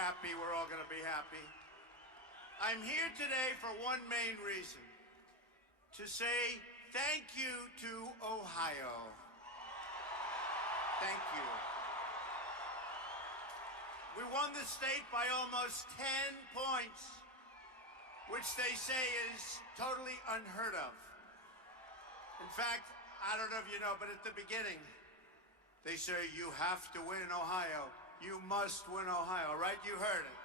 happy, we're all going to be happy. I'm here today for one main reason, to say thank you to Ohio. Thank you. We won the state by almost 10 points, which they say is totally unheard of. In fact, I don't know if you know, but at the beginning, they say you have to win Ohio. You must win Ohio, right? You heard it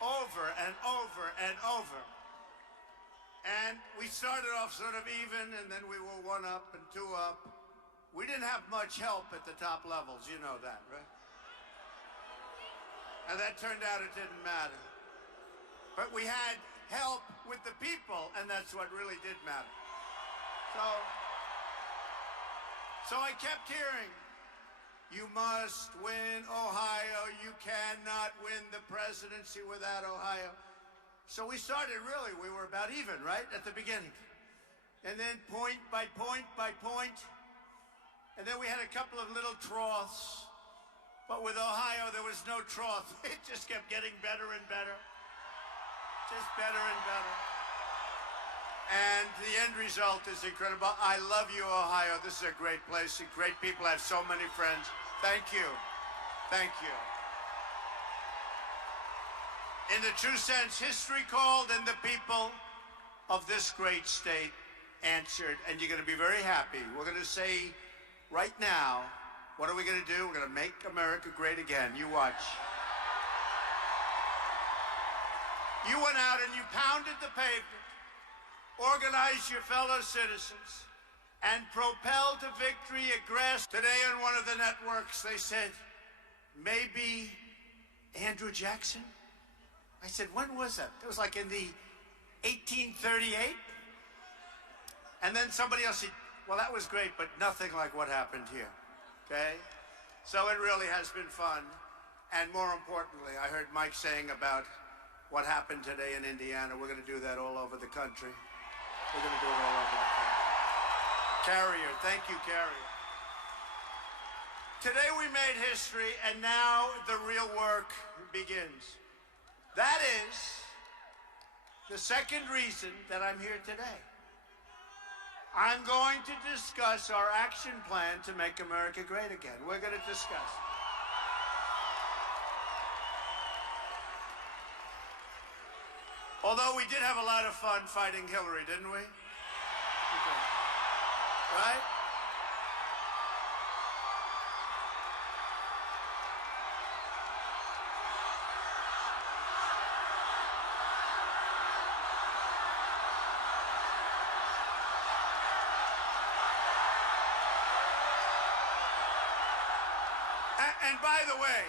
over and over and over. And we started off sort of even, and then we were 1 up and 2 up. We didn't have much help at the top levels, you know that, right? And that turned out it didn't matter. But we had help with the people, and that's what really did matter. So I kept hearing, you must win Ohio. You cannot win the presidency without Ohio. So we started really, we were about even, right, at the beginning. And then point by point by point. And then we had a couple of little troughs. But with Ohio, there was no trough. It just kept getting better and better. Just better and better. And the end result is incredible. I love you, Ohio. This is a great place. Great people. I have so many friends. Thank you. Thank you. In the true sense, history called and the people of this great state answered. And you're going to be very happy. We're going to say right now, what are we going to do? We're going to make America great again. You watch. You went out and you pounded the pavement, organized your fellow citizens, and propelled to victory a grass. Today on one of the networks, they said, maybe Andrew Jackson? I said, when was that? It was like in the 1838? And then somebody else said, well, that was great, but nothing like what happened here, okay? So it really has been fun. And more importantly, I heard Mike saying about what happened today in Indiana. We're going to do that all over the country. We're going to do it all over the country. Carrier, thank you, Carrier. Today we made history, and now the real work begins. That is the second reason that I'm here today. I'm going to discuss our action plan to make America great again. We're going to discuss it. Although we did have a lot of fun fighting Hillary, didn't we? Okay. Right? And by the way,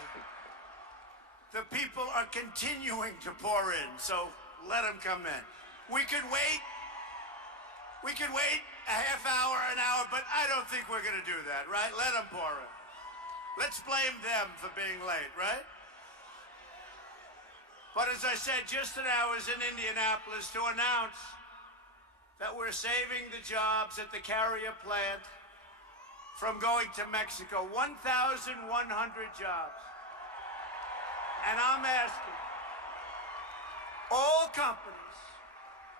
the people are continuing to pour in, so let them come in. We could wait a half hour, an hour, but I don't think we're going to do that, right? Let them pour in. Let's blame them for being late, right? But as I said, just today I was in Indianapolis to announce that we're saving the jobs at the Carrier plant from going to Mexico, 1,100 jobs. And I'm asking all companies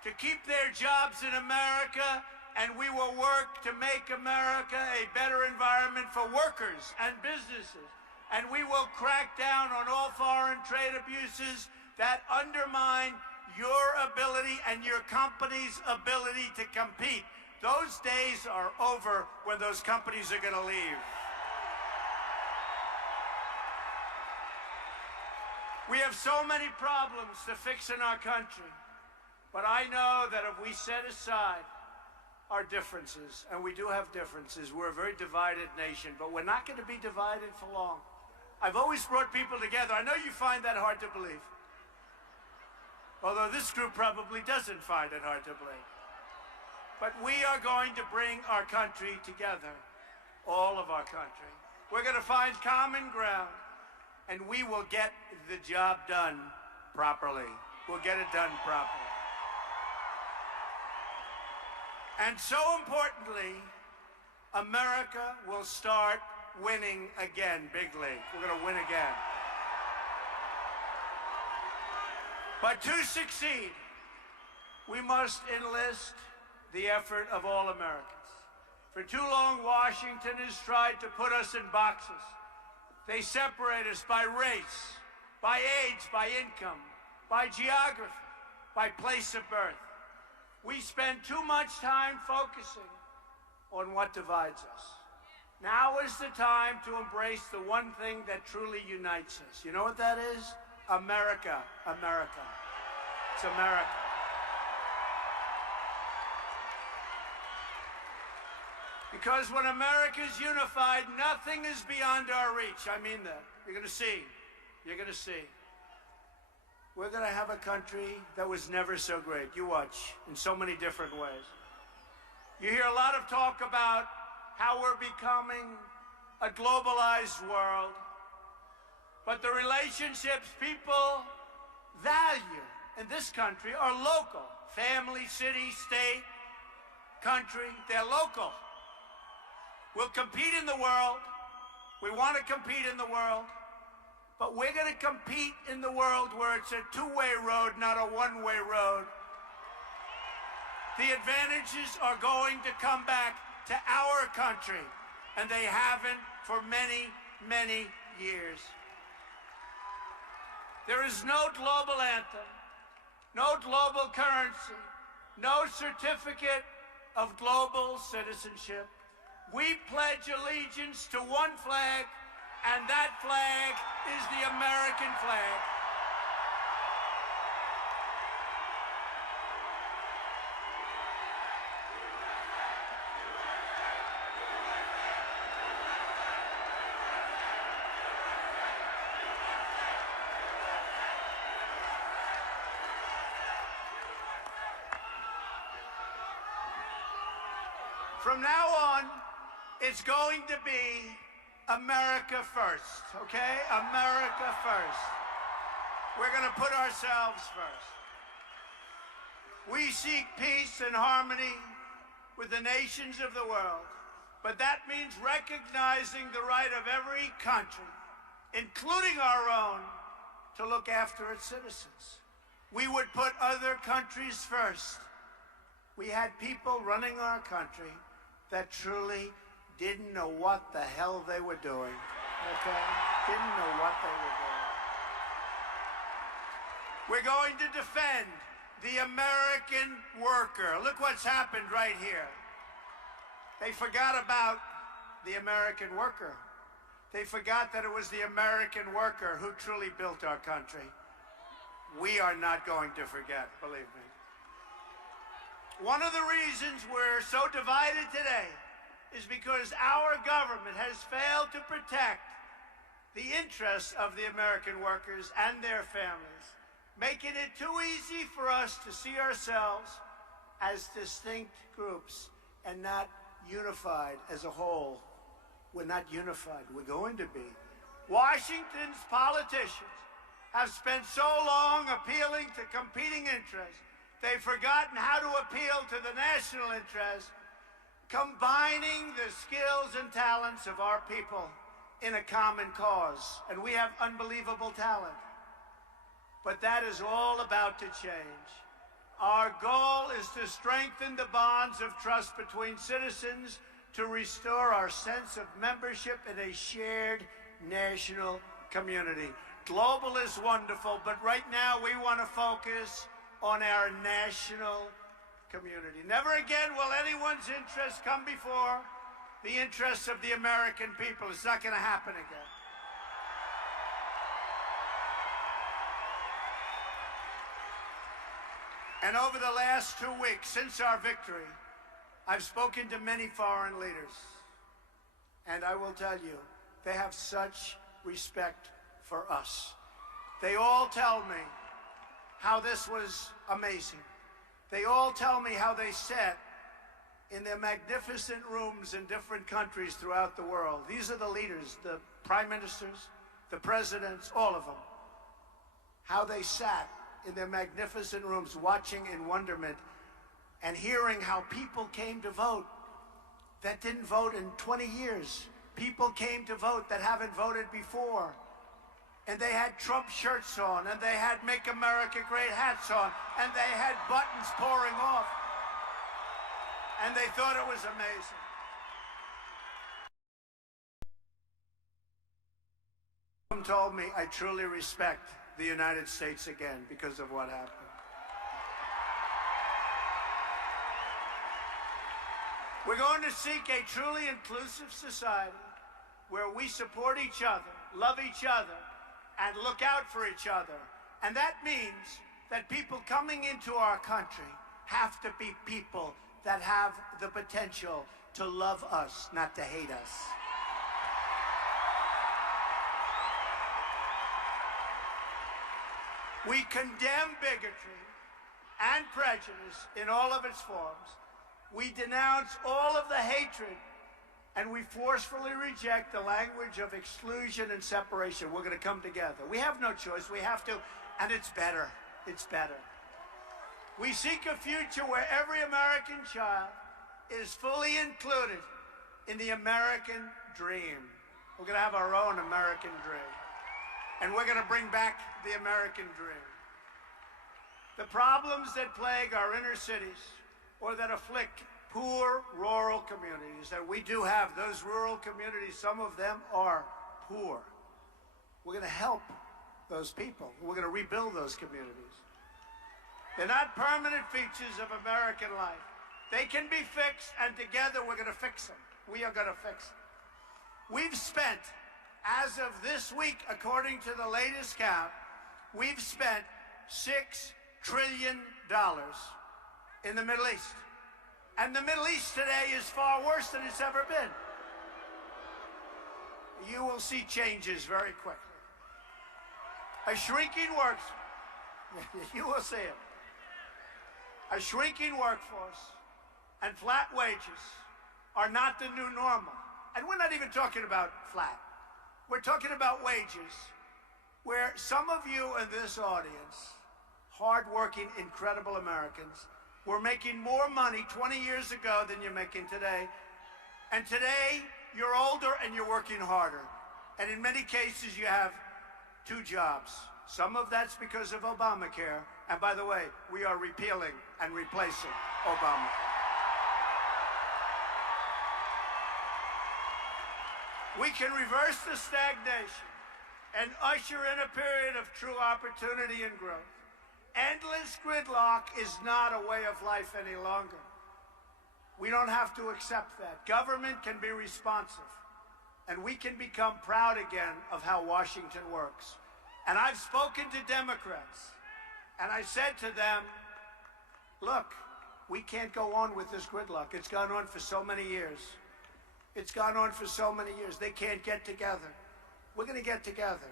to keep their jobs in America, and we will work to make America a better environment for workers and businesses. And we will crack down on all foreign trade abuses that undermine your ability and your company's ability to compete. Those days are over when those companies are going to leave. We have so many problems to fix in our country, but I know that if we set aside our differences, and we do have differences, we're a very divided nation, but we're not going to be divided for long. I've always brought people together. I know you find that hard to believe, although this group probably doesn't find it hard to believe. But we are going to bring our country together, all of our country. We're going to find common ground, and we will get the job done properly. We'll get it done properly. And so importantly, America will start winning again, big league. We're going to win again. But to succeed, we must enlist the effort of all Americans. For too long, Washington has tried to put us in boxes. They separate us by race, by age, by income, by geography, by place of birth. We spend too much time focusing on what divides us. Now is the time to embrace the one thing that truly unites us. You know what that is? America, America. It's America. Because when America is unified, nothing is beyond our reach. I mean that. You're going to see. You're going to see. We're going to have a country that was never so great. You watch, in so many different ways. You hear a lot of talk about how we're becoming a globalized world. But the relationships people value in this country are local. Family, city, state, country, they're local. We'll compete in the world. We want to compete in the world. But we're going to compete in the world where it's a two-way road, not a one-way road. The advantages are going to come back to our country, and they haven't for many, many years. There is no global anthem, no global currency, no certificate of global citizenship. We pledge allegiance to one flag, and that flag is the American flag. From now on, it's going to be America first, okay? America first. We're going to put ourselves first. We seek peace and harmony with the nations of the world, but that means recognizing the right of every country, including our own, to look after its citizens. We would put other countries first. We had people running our country that truly didn't know what the hell they were doing, okay? Didn't know what they were doing. We're going to defend the American worker. Look what's happened right here. They forgot about the American worker. They forgot that it was the American worker who truly built our country. We are not going to forget, believe me. One of the reasons we're so divided today is because our government has failed to protect the interests of the American workers and their families, making it too easy for us to see ourselves as distinct groups and not unified as a whole. We're not unified. We're going to be. Washington's politicians have spent so long appealing to competing interests, they've forgotten how to appeal to the national interest, combining the skills and talents of our people in a common cause. And we have unbelievable talent. But that is all about to change. Our goal is to strengthen the bonds of trust between citizens, to restore our sense of membership in a shared national community. Global is wonderful, but right now we want to focus on our national community. Never again will anyone's interests come before the interests of the American people. It's not going to happen again. And over the last 2 weeks, since our victory, I've spoken to many foreign leaders. And I will tell you, they have such respect for us. They all tell me how this was amazing. They all tell me how they sat in their magnificent rooms in different countries throughout the world. These are the leaders, the prime ministers, the presidents, all of them. How they sat in their magnificent rooms watching in wonderment and hearing how people came to vote that didn't vote in 20 years. People came to vote that haven't voted before. And they had Trump shirts on, and they had Make America Great hats on, and they had buttons pouring off. And they thought it was amazing. Someone told me I truly respect the United States again because of what happened. We're going to seek a truly inclusive society where we support each other, love each other, and look out for each other. And that means that people coming into our country have to be people that have the potential to love us, not to hate us. We condemn bigotry and prejudice in all of its forms. We denounce all of the hatred, and we forcefully reject the language of exclusion and separation. We're going to come together. We have no choice. We have to, and it's better. It's better. We seek a future where every American child is fully included in the American dream. We're going to have our own American dream. And we're going to bring back the American dream. The problems that plague our inner cities or that afflict poor rural communities, and we do have those rural communities, some of them are poor. We're going to help those people. We're going to rebuild those communities. They're not permanent features of American life. They can be fixed, and together we're going to fix them. We are going to fix them. We've spent, as of this week, according to the latest count, we've spent $6 trillion in the Middle East. And the Middle East today is far worse than it's ever been. You will see changes very quickly. A shrinking you will see it. A shrinking workforce and flat wages are not the new normal. And we're not even talking about flat. We're talking about wages where some of you in this audience, hardworking, incredible Americans, were making more money 20 years ago than you're making today. And today, you're older and you're working harder. And in many cases, you have 2 jobs. Some of that's because of Obamacare. And by the way, we are repealing and replacing Obamacare. We can reverse the stagnation and usher in a period of true opportunity and growth. Endless gridlock is not a way of life any longer. We don't have to accept that. Government can be responsive, and we can become proud again of how Washington works. And I've spoken to Democrats, and I said to them, look, we can't go on with this gridlock. It's gone on for so many years. It's gone on for so many years. They can't get together. We're going to get together.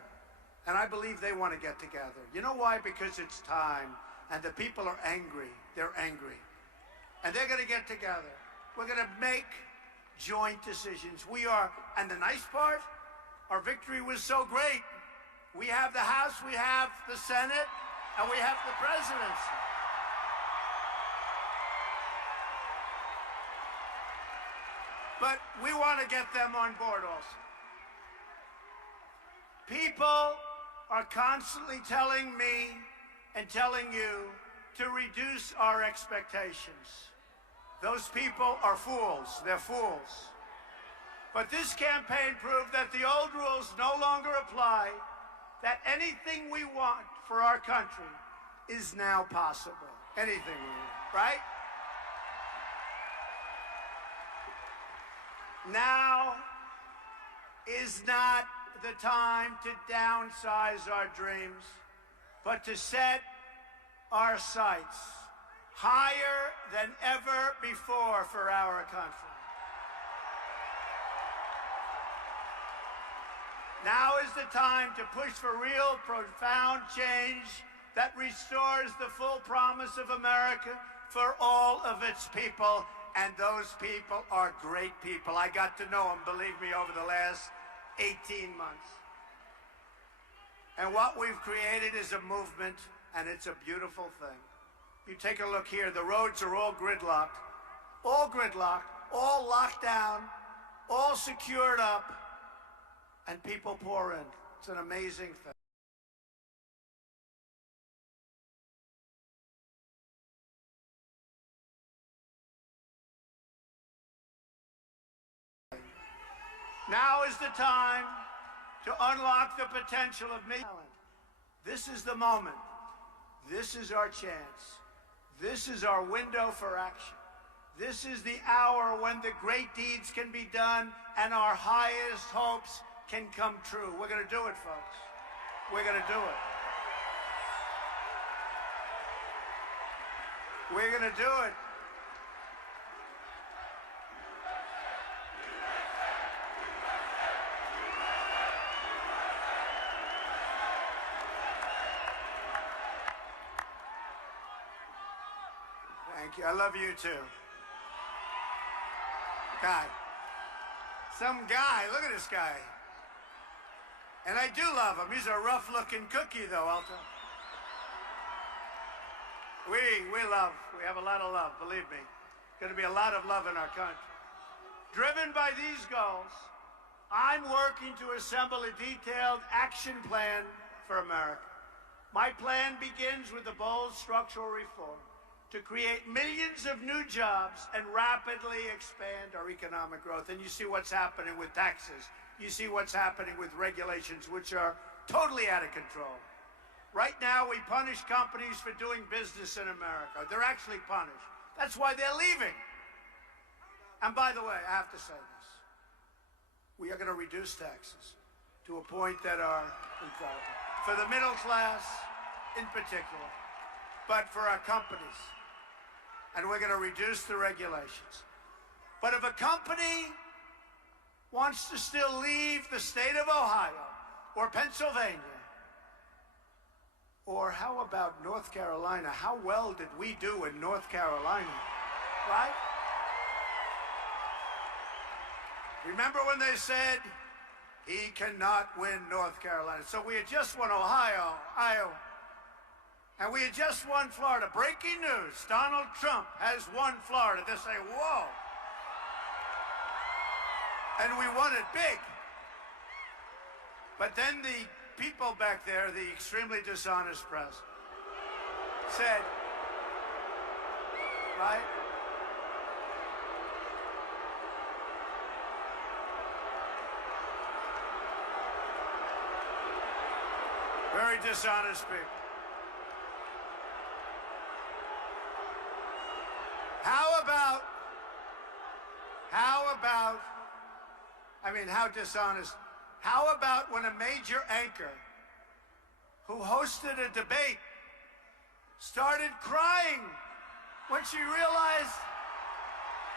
And I believe they want to get together. You know why? Because it's time. And the people are angry. They're angry. And they're going to get together. We're going to make joint decisions. We are, and the nice part, our victory was so great. We have the House, we have the Senate, and we have the presidency. But we want to get them on board also. People are constantly telling me and telling you to reduce our expectations. Those people are fools. They're fools. But this campaign proved that the old rules no longer apply, that anything we want for our country is now possible. Anything we want, right? Now is not the time to downsize our dreams, but to set our sights higher than ever before for our country. Now is the time to push for real, profound change that restores the full promise of America for all of its people, and those people are great people. I got to know them, believe me, over the last 18 months. And what we've created is a movement, and it's a beautiful thing. You take a look here, the roads are all gridlocked, all locked down, all secured up, and people pour in. It's an amazing thing. Now is the time to unlock the potential of me. This is the moment. This is our chance. This is our window for action. This is the hour when the great deeds can be done and our highest hopes can come true. We're going to do it, folks. We're going to do it. We're going to do it. Thank you. I love you too. Guy. Some guy. Look at this guy. And I do love him. He's a rough-looking cookie, though, Alto. We love. We have a lot of love, believe me. Going to be a lot of love in our country. Driven by these goals, I'm working to assemble a detailed action plan for America. My plan begins with a bold structural reform to create millions of new jobs and rapidly expand our economic growth. And you see what's happening with taxes. You see what's happening with regulations, which are totally out of control. Right now, we punish companies for doing business in America. They're actually punished. That's why they're leaving. And by the way, I have to say this. We are going to reduce taxes to a point that are incredible. For the middle class in particular, but for our companies. And we're going to reduce the regulations. But if a company wants to still leave the state of Ohio or Pennsylvania, or how about North Carolina? How well did we do in North Carolina, right? Remember when they said, he cannot win North Carolina? So we had just won Ohio, Iowa, and we had just won Florida. Breaking news, Donald Trump has won Florida. They say, whoa. And we won it big. But then the people back there, the extremely dishonest press, said, right? Very dishonest people. How dishonest. How about when a major anchor who hosted a debate started crying when she realized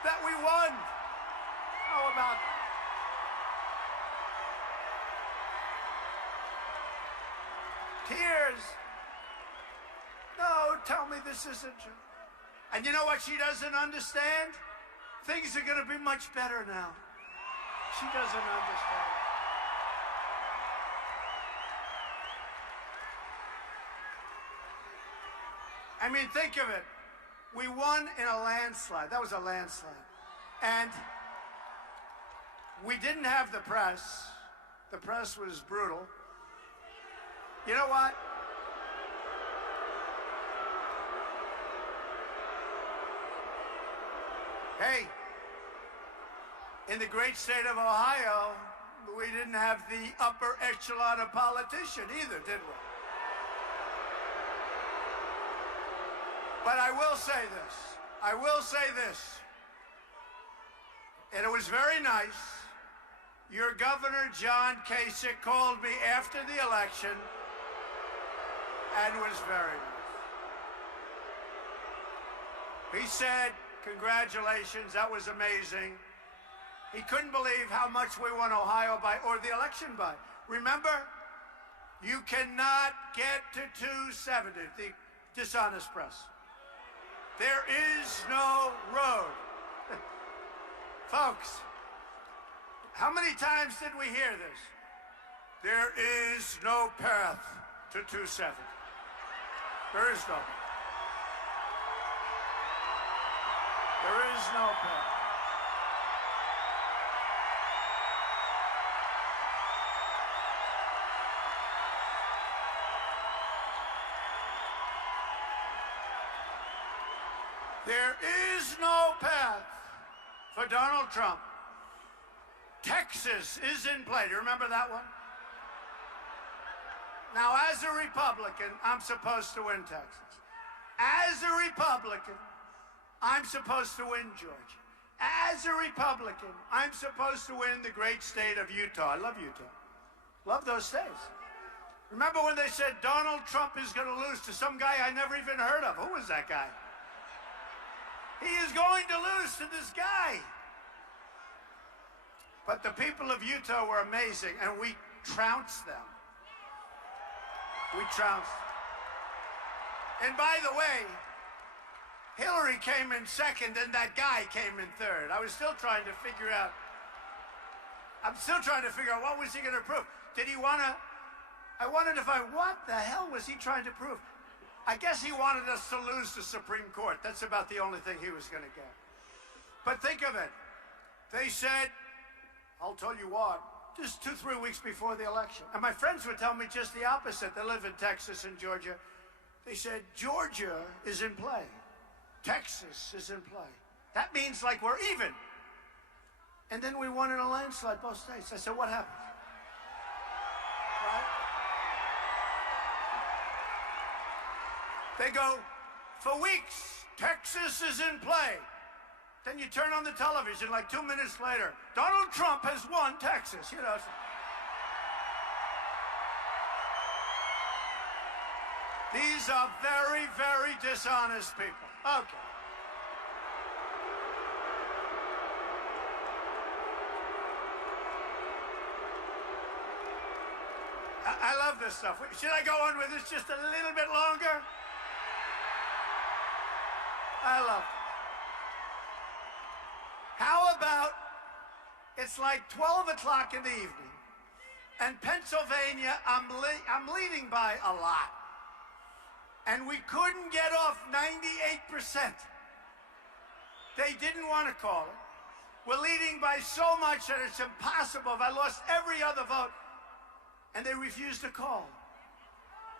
that we won? How about tears? No, tell me this isn't true. And you know what she doesn't understand? Things are going to be much better now. She doesn't understand. I mean, think of it. We won in a landslide. That was a landslide. And we didn't have the press. The press was brutal. You know what? Hey, in the great state of Ohio, we didn't have the upper echelon of politician either, did we? But I will say this. I will say this. And it was very nice. Your governor, John Kasich, called me after the election and was very nice. He said, congratulations, that was amazing. He couldn't believe how much we won Ohio by, or the election by. Remember, you cannot get to 270, the dishonest press. There is no road. Folks, how many times did we hear this? There is no path to 270. There is no path. There is no path. There is no path for Donald Trump. Texas Texas is in play. Do you remember that one? Now, as a Republican, I'm supposed to win Texas. As a Republican, I'm supposed to win Georgia. As a Republican, I'm supposed to win the great state of Utah. I love Utah. Love those states. Remember when they said Donald Trump is going to lose to some guy I never even heard of? Who was that guy? He is going to lose to this guy. But the people of Utah were amazing, and we trounced them. We trounced. And by the way, Hillary came in second, and that guy came in third. I was still trying to figure out. I'm still trying to figure out what was he going to prove. Did he want to? I wondered if what the hell was he trying to prove? I guess he wanted us to lose the Supreme Court. That's about the only thing he was going to get. But think of it. They said, I'll tell you what, just 2-3 weeks before the election. And my friends would tell me just the opposite. They live in Texas and Georgia. They said, Georgia is in play. Texas is in play. That means like we're even. And then we won in a landslide, both states. I said, what happened? Right? They go, for weeks, Texas is in play. Then you turn on the television like 2 minutes later. Donald Trump has won Texas, you know. These are very, very dishonest people. Okay. I love this stuff. Should I go on with this just a little bit longer? I love it. How about it's like 12 o'clock in the evening, and Pennsylvania, I'm leading by a lot. And we couldn't get off 98%. They didn't want to call it. We're leading by so much that it's impossible. If I lost every other vote, and they refused to call.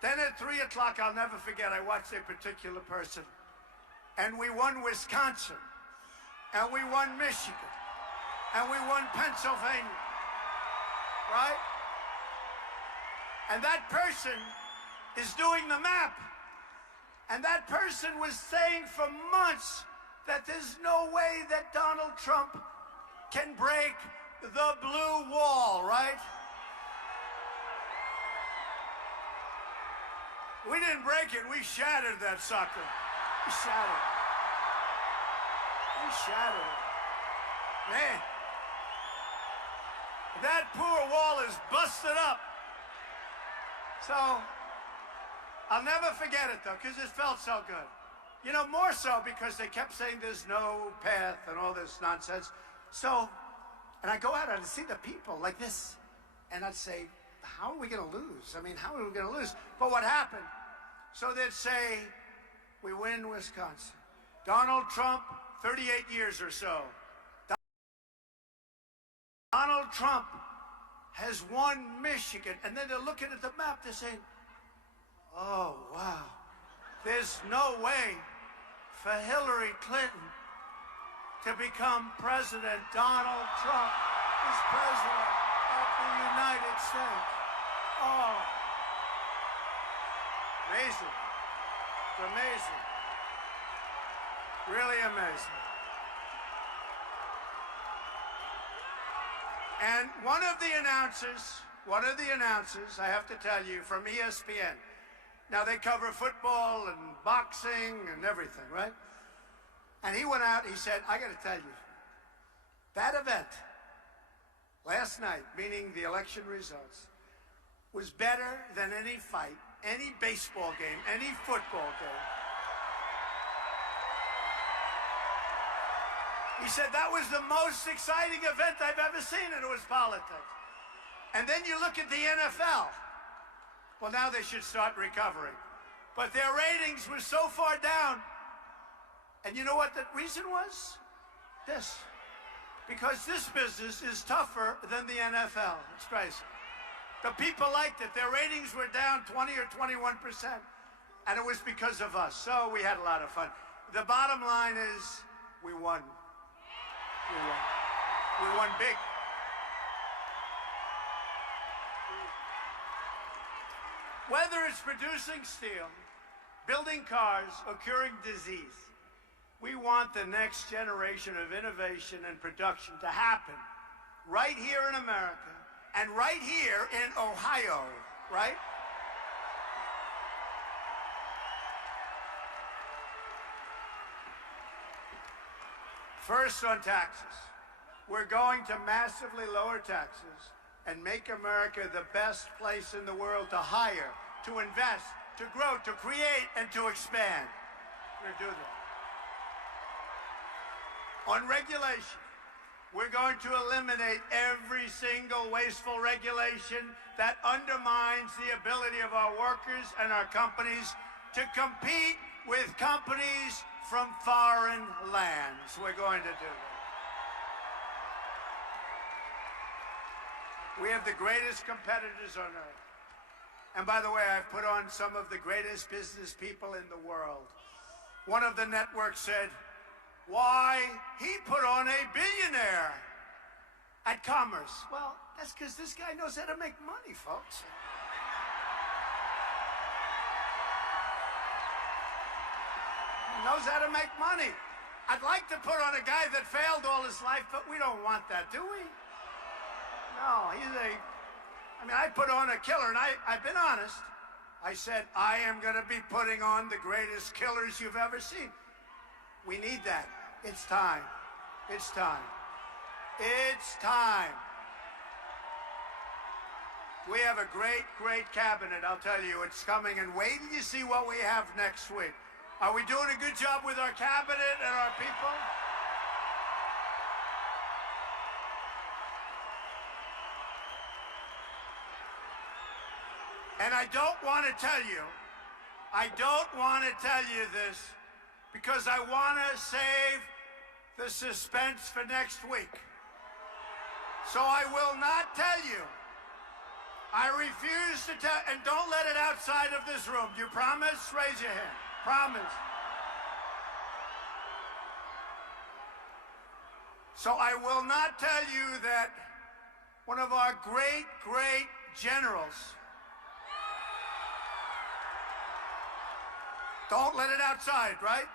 Then at 3 o'clock, I'll never forget, I watched a particular person, and we won Wisconsin, and we won Michigan, and we won Pennsylvania, right? And that person is doing the map. And that person was saying for months that there's no way that Donald Trump can break the blue wall, right? We didn't break it, we shattered that sucker. We shattered it. We shattered it. Man, that poor wall is busted up. So, I'll never forget it, though, because it felt so good. You know, more so because they kept saying there's no path and all this nonsense. So, and I go out and I see the people like this, and I'd say, how are we going to lose? I mean, how are we going to lose? But what happened? So they'd say, we win Wisconsin. Donald Trump, 38 years or so. Donald Trump has won Michigan. And then they're looking at the map, they're saying, oh, wow. There's no way for Hillary Clinton to become president. Donald Trump is president of the United States. Oh, amazing. It's amazing. Really amazing. And one of the announcers, I have to tell you, from ESPN, now, they cover football and boxing and everything, right? And he went out, he said, I got to tell you, that event last night, meaning the election results, was better than any fight, any baseball game, any football game. He said, that was the most exciting event I've ever seen, and it was politics. And then you look at the NFL. Well, now they should start recovering. But their ratings were so far down. And you know what the reason was? This. Because this business is tougher than the NFL. It's crazy. The people liked it. Their ratings were down 20 or 21%. And it was because of us. So we had a lot of fun. The bottom line is we won. We won. We won big. Whether it's producing steel, building cars, or curing disease, we want the next generation of innovation and production to happen right here in America and right here in Ohio, right? First, on taxes. We're going to massively lower taxes and make America the best place in the world to hire, to invest, to grow, to create, and to expand. We're going to do that. On regulation, we're going to eliminate every single wasteful regulation that undermines the ability of our workers and our companies to compete with companies from foreign lands. We're going to do that. We have the greatest competitors on earth. And by the way, I've put on some of the greatest business people in the world. One of the networks said, why, he put on a billionaire at Commerce. Well, that's because this guy knows how to make money, folks. He knows how to make money. I'd like to put on a guy that failed all his life, but we don't want that, do we? No, I put on a killer, and I've been honest. I said, I am going to be putting on the greatest killers you've ever seen. We need that. It's time. It's time. It's time. We have a great, great cabinet, I'll tell you. It's coming, and wait till you see what we have next week. Are we doing a good job with our cabinet and our people? And I don't want to tell you this because I want to save the suspense for next week. So I will not tell you. I refuse to tell, and don't let it outside of this room. Do you promise? Raise your hand. Promise. So I will not tell you that one of our great, great generals. Don't let it outside, right?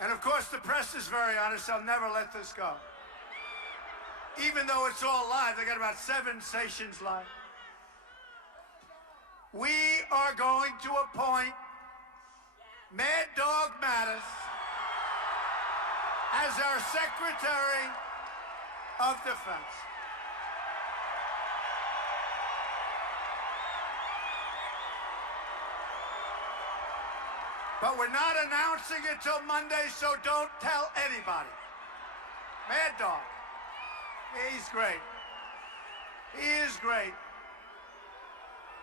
And of course, the press is very honest. I'll never let this go. Even though it's all live, they got about 7 stations live. We are going to appoint Mad Dog Mattis as our Secretary of Defense. But we're not announcing it till Monday, so don't tell anybody. Mad Dog. He's great. He is great.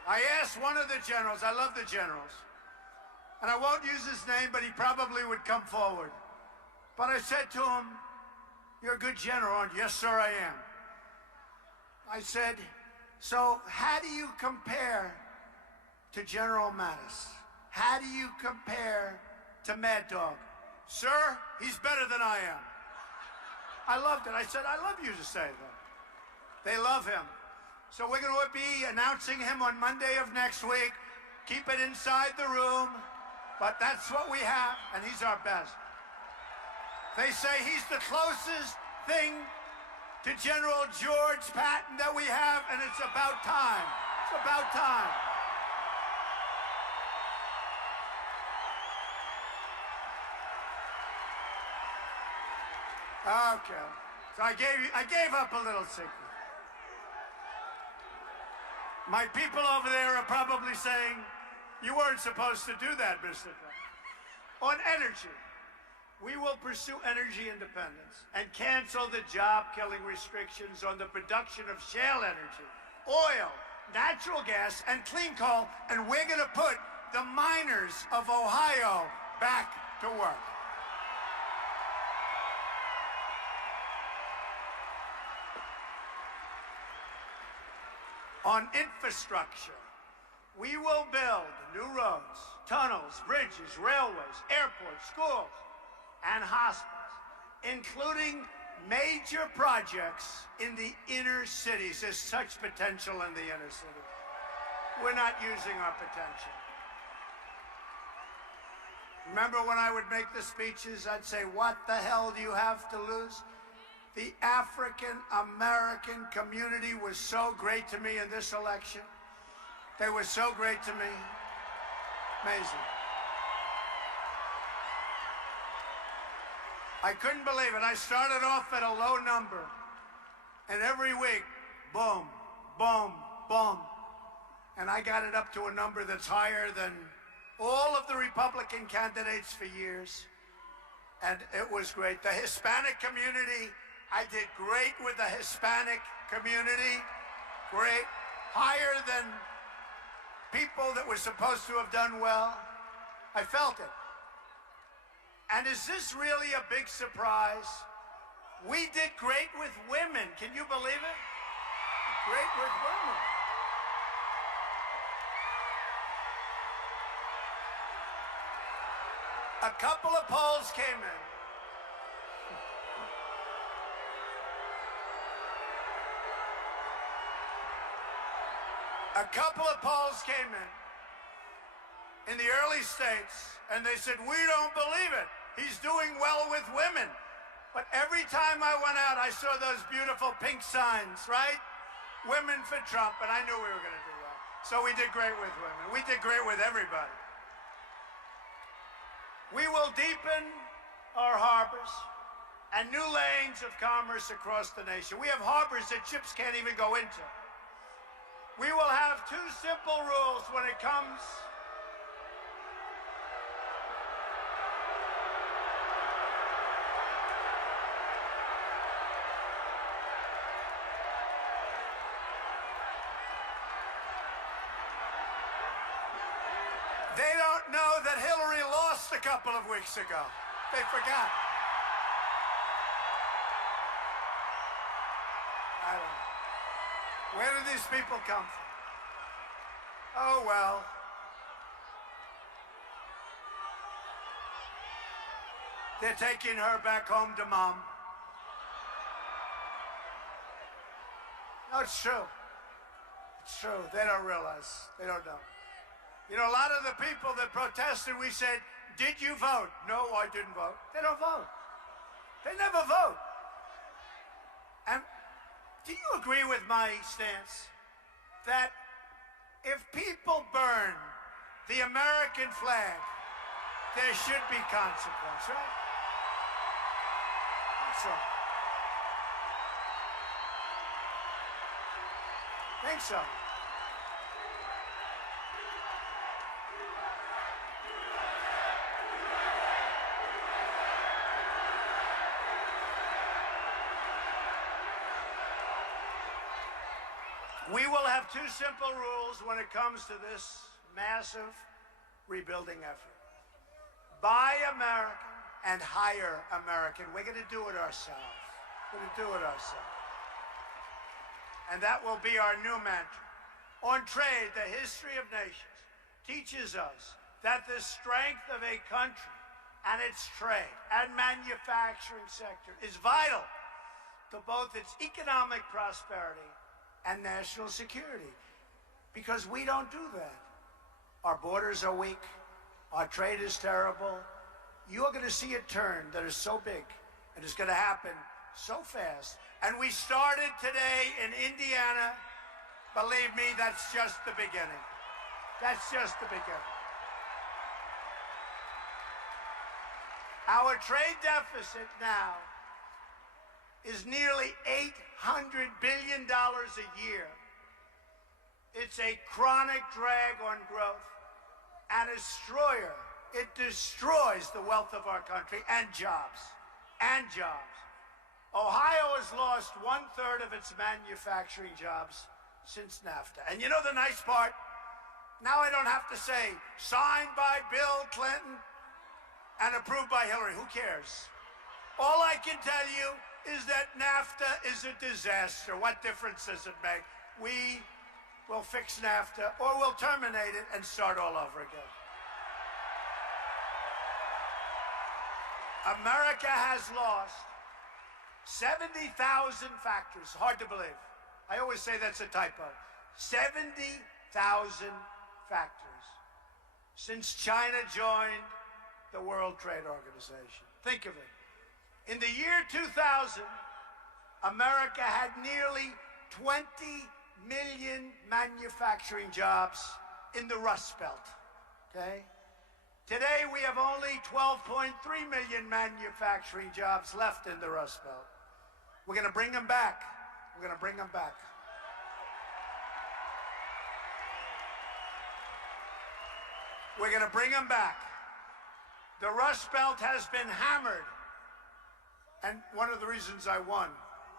I asked one of the generals, I love the generals, and I won't use his name, but he probably would come forward. But I said to him, you're a good general, aren't you? Yes, sir, I am. I said, so how do you compare to General Mattis? How do you compare to Mad Dog? Sir, he's better than I am. I loved it. I said, I love you to say that. They love him. So we're going to be announcing him on Monday of next week. Keep it inside the room, but that's what we have, and he's our best. They say he's the closest thing to General George Patton that we have, and it's about time. It's about time. Okay. So I gave up a little secret. My people over there are probably saying, you weren't supposed to do that, Mr. Trump. On energy, we will pursue energy independence and cancel the job-killing restrictions on the production of shale energy, oil, natural gas, and clean coal, and we're going to put the miners of Ohio back to work. On infrastructure, we will build new roads, tunnels, bridges, railways, airports, schools, and hospitals, including major projects in the inner cities. There's such potential in the inner cities. We're not using our potential. Remember when I would make the speeches, I'd say, what the hell do you have to lose? The African-American community was so great to me in this election. They were so great to me. Amazing. I couldn't believe it. I started off at a low number. And every week, boom, boom, boom. And I got it up to a number that's higher than all of the Republican candidates for years. And it was great. The Hispanic community, I did great with the Hispanic community. Great. Higher than people that were supposed to have done well. I felt it. And is this really a big surprise? We did great with women. Can you believe it? Great with women. A couple of polls came in. A couple of polls came in the early states, and they said, we don't believe it. He's doing well with women. But every time I went out, I saw those beautiful pink signs, right? Women for Trump, and I knew we were going to do well. So we did great with women. We did great with everybody. We will deepen our harbors and new lanes of commerce across the nation. We have harbors that ships can't even go into. We will have two simple rules when it comes They don't know that Hillary lost a couple of weeks ago. They forgot. I don't know. Where do these people come from? Oh, well. They're taking her back home to mom. No, it's true. It's true. They don't realize. They don't know. You know, a lot of the people that protested, we said, did you vote? No, I didn't vote. They don't vote. They never vote. And do you agree with my stance that if people burn the American flag, there should be consequence, right? Think so. Think so. We will have two simple rules when it comes to this massive rebuilding effort. Buy American and hire American. We're going to do it ourselves. We're going to do it ourselves. And that will be our new mantra. On trade, the history of nations teaches us that the strength of a country and its trade and manufacturing sector is vital to both its economic prosperity and national security, because we don't do that. Our borders are weak. Our trade is terrible. You're going to see a turn that is so big, and it's going to happen so fast. And we started today in Indiana. Believe me, that's just the beginning. That's just the beginning. Our trade deficit now is nearly $800 billion a year. It's a chronic drag on growth and a destroyer. It destroys the wealth of our country and jobs. And jobs. Ohio has lost 1/3 of its manufacturing jobs since NAFTA. And you know the nice part? Now I don't have to say, signed by Bill Clinton and approved by Hillary. Who cares? All I can tell you is that NAFTA is a disaster. What difference does it make? We will fix NAFTA, or we'll terminate it and start all over again. America has lost 70,000 factories. Hard to believe. I always say that's a typo. 70,000 factories since China joined the World Trade Organization. Think of it. In the year 2000, America had nearly 20 million manufacturing jobs in the Rust Belt, okay? Today, we have only 12.3 million manufacturing jobs left in the Rust Belt. We're going to bring them back. We're going to bring them back. We're going to bring them back. The Rust Belt has been hammered. And one of the reasons I won.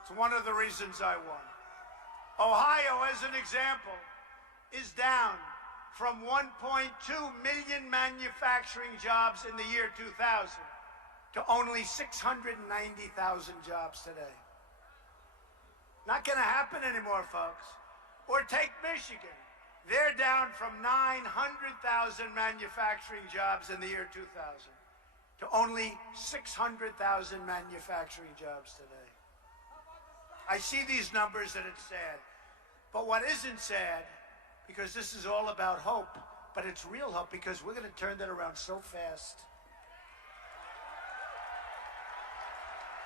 It's one of the reasons I won. Ohio, as an example, is down from 1.2 million manufacturing jobs in the year 2000 to only 690,000 jobs today. Not going to happen anymore, folks. Or take Michigan. They're down from 900,000 manufacturing jobs in the year 2000 to only 600,000 manufacturing jobs today. I see these numbers and it's sad. But what isn't sad, because this is all about hope, but it's real hope because we're going to turn that around so fast.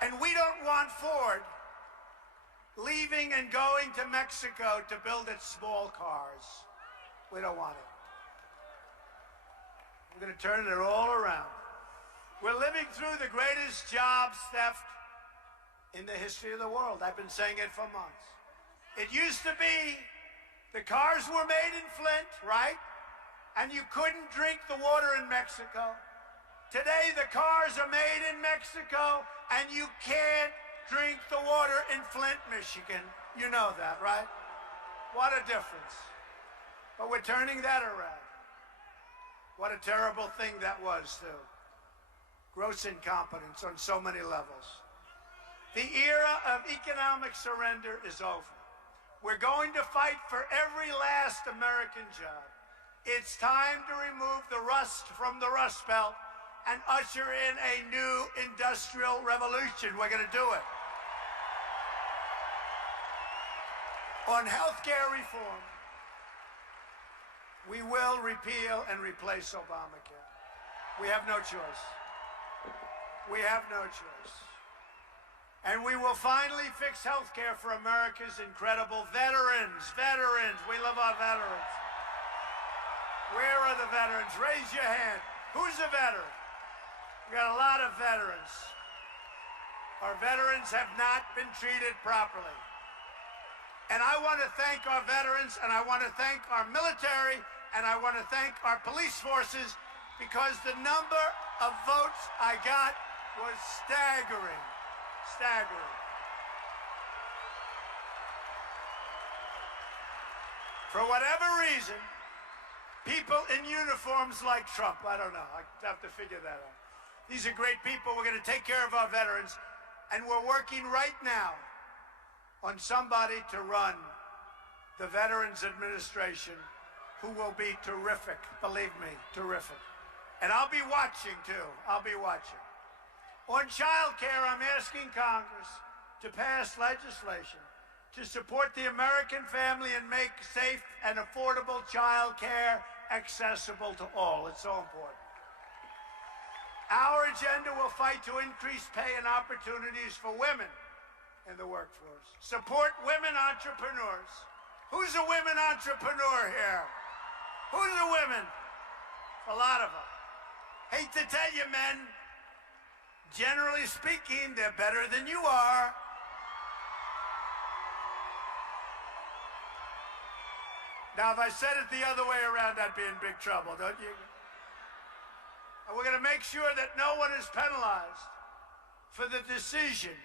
And we don't want Ford leaving and going to Mexico to build its small cars. We don't want it. We're going to turn it all around. We're living through the greatest jobs theft in the history of the world. I've been saying it for months. It used to be the cars were made in Flint, right? And you couldn't drink the water in Mexico. Today, the cars are made in Mexico, and you can't drink the water in Flint, Michigan. You know that, right? What a difference. But we're turning that around. What a terrible thing that was, too. Gross incompetence on so many levels. The era of economic surrender is over. We're going to fight for every last American job. It's time to remove the rust from the Rust Belt and usher in a new industrial revolution. We're going to do it. On health care reform, we will repeal and replace Obamacare. We have no choice. We have no choice. And we will finally fix health care for America's incredible veterans. Veterans. We love our veterans. Where are the veterans? Raise your hand. Who's a veteran? We got a lot of veterans. Our veterans have not been treated properly. And I want to thank our veterans, and I want to thank our military, and I want to thank our police forces, because the number of votes I got was staggering. Staggering. For whatever reason, people in uniforms like Trump, I don't know, I have to figure that out. These are great people. We're going to take care of our veterans, and we're working right now on somebody to run the Veterans Administration who will be terrific, believe me, terrific. And I'll be watching, too. I'll be watching. On child care, I'm asking Congress to pass legislation to support the American family and make safe and affordable child care accessible to all. It's so important. Our agenda will fight to increase pay and opportunities for women in the workforce. Support women entrepreneurs. Who's a women entrepreneur here? Who's a women? A lot of them. Hate to tell you, men, generally speaking, they're better than you are. Now, if I said it the other way around, I'd be in big trouble, don't you? And we're going to make sure that no one is penalized for the decision